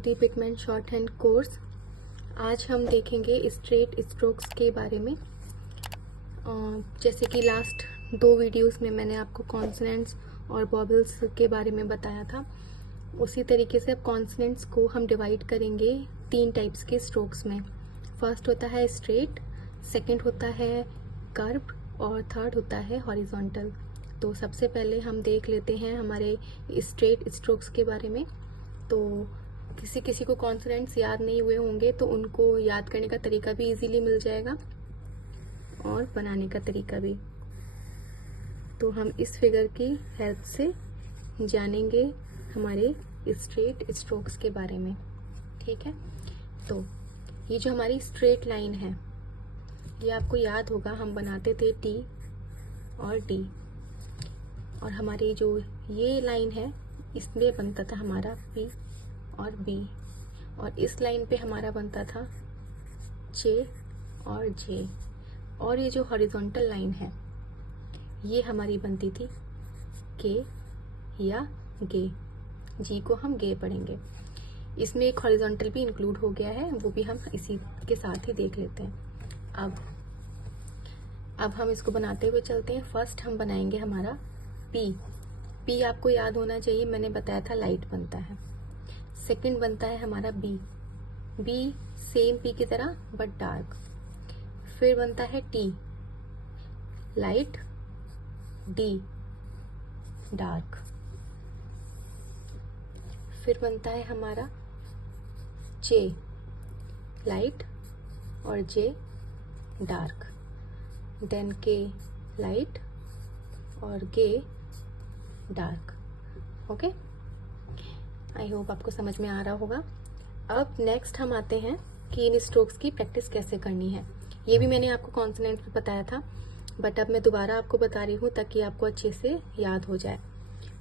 The pigment short hand course. आज हम देखेंगे स्ट्रेट स्ट्रोक्स के बारे में। जैसे कि लास्ट 2 वीडियोस में मैंने आपको कॉन्सोनेंट्स और वॉवेल्स के बारे में बताया था, उसी तरीके से अब कॉन्सोनेंट्स को हम डिवाइड करेंगे 3 टाइप्स के स्ट्रोक्स में। फर्स्ट होता है स्ट्रेट, सेकंड होता है कर्व और थर्ड होता है हॉरिजॉन्टल। तो सबसे पहले हम देख लेते हैं हमारे स्ट्रेट स्ट्रोक्स के बारे में। तो किसी किसी को कॉन्सोनेंट्स याद नहीं हुए होंगे तो उनको याद करने का तरीका भी इजीली मिल जाएगा और बनाने का तरीका भी। तो हम इस फिगर की हेल्प से जानेंगे हमारे स्ट्रेट स्ट्रोक्स के बारे में। ठीक है, तो ये जो हमारी स्ट्रेट लाइन है, ये आपको याद होगा हम बनाते थे टी और डी, और हमारी जो ये लाइन है इसमें बनता था हमारा पी और बी, और इस लाइन पे हमारा बनता था जे और जे। और ये जो हॉरिजॉन्टल लाइन है ये हमारी बनती थी के या गे। जी को हम गे पढ़ेंगे। इसमें एक हॉरिजॉन्टल भी इंक्लूड हो गया है, वो भी हम इसी के साथ ही देख लेते हैं। अब हम इसको बनाते हुए चलते हैं। फर्स्ट हम बनाएंगे हमारा पी। पी आपको याद होना चाहिए, मैंने बताया था लाइट बनता है। सेकंड बनता है हमारा बी। बी सेम पी की तरह बट डार्क। फिर बनता है टी, लाइट, डी डार्क। फिर बनता है हमारा जे, लाइट और जे डार्क। देन के लाइट और गे डार्क। ओके, आई होप आपको समझ में आ रहा होगा। अब नेक्स्ट हम आते हैं कि इन स्ट्रोक्स की प्रैक्टिस कैसे करनी है। ये भी मैंने आपको कॉन्सोनेंट में बताया था, बट अब मैं दोबारा आपको बता रही हूँ ताकि आपको अच्छे से याद हो जाए।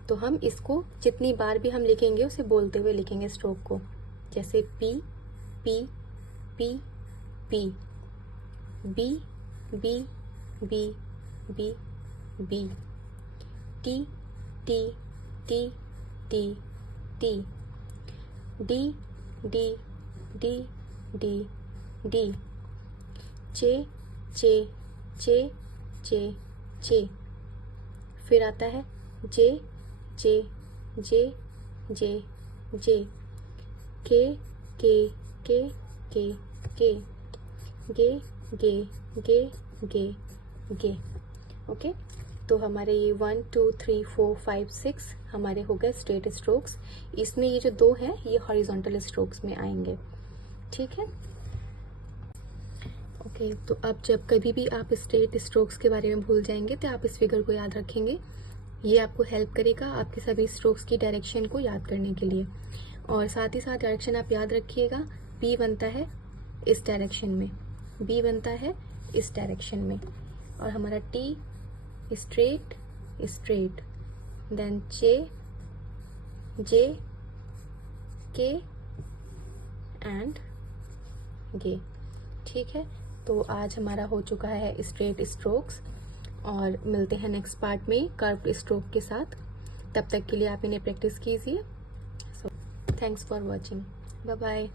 तो हम इसको जितनी बार भी हम लिखेंगे उसे बोलते हुए लिखेंगे स्ट्रोक को। जैसे P P P P, B B B B B, T T T T T, D D D D D, J J J J J. फिर आता है जे जे जे जे जे, के के के के के, गे गे गे गे गे। ओके, तो हमारे ये 1 2 3 4 5 6 हमारे हो गए स्ट्रेट स्ट्रोक्स। इसमें ये जो 2 हैं ये हॉरिजॉन्टल स्ट्रोक्स में आएंगे। ठीक है, ओके। तो अब जब कभी भी आप स्ट्रेट स्ट्रोक्स के बारे में भूल जाएंगे तो आप इस फिगर को याद रखेंगे। ये आपको हेल्प करेगा आपके सभी स्ट्रोक्स की डायरेक्शन को याद करने के लिए। और साथ ही साथ डायरेक्शन आप याद रखिएगा, बी बनता है इस डायरेक्शन में, बी बनता है इस डायरेक्शन में, और हमारा टी स्ट्रेट स्ट्रेट, देन जे जे के एंड गे। ठीक है, तो आज हमारा हो चुका है स्ट्रेट स्ट्रोक्स, और मिलते हैं नेक्स्ट पार्ट में कर्व स्ट्रोक के साथ। तब तक के लिए आप इन्हें प्रैक्टिस कीजिए। So thanks for watching, bye bye.